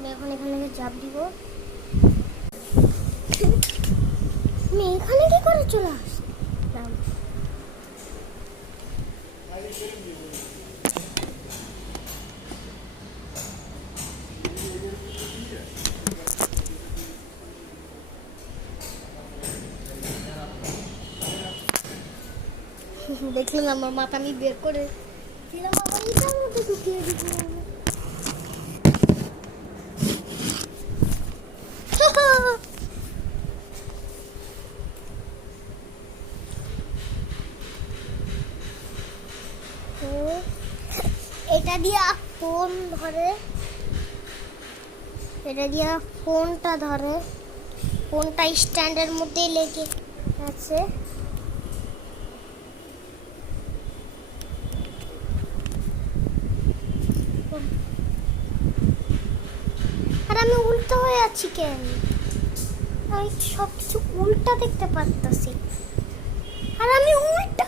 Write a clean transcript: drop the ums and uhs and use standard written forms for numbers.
আমি এখন এখানে চাপ দিব। আমি এখানে কি করে চলে আসলাম? দেখলেন আমার মাথা আমি বের করে দিলাম, আবার এটার মধ্যে ঢুকিয়ে দিলাম। এটা দিয়ে ফোন ধরে, এটা দিয়ে ফোনটা ধরে, ফোনটা স্ট্যান্ডের মধ্যে লেগে আছে। আর আমি উল্টো হয়ে আছি কেন? আমি সব কিছু উল্টা দেখতে পারতাছি, আর আমি উল্টা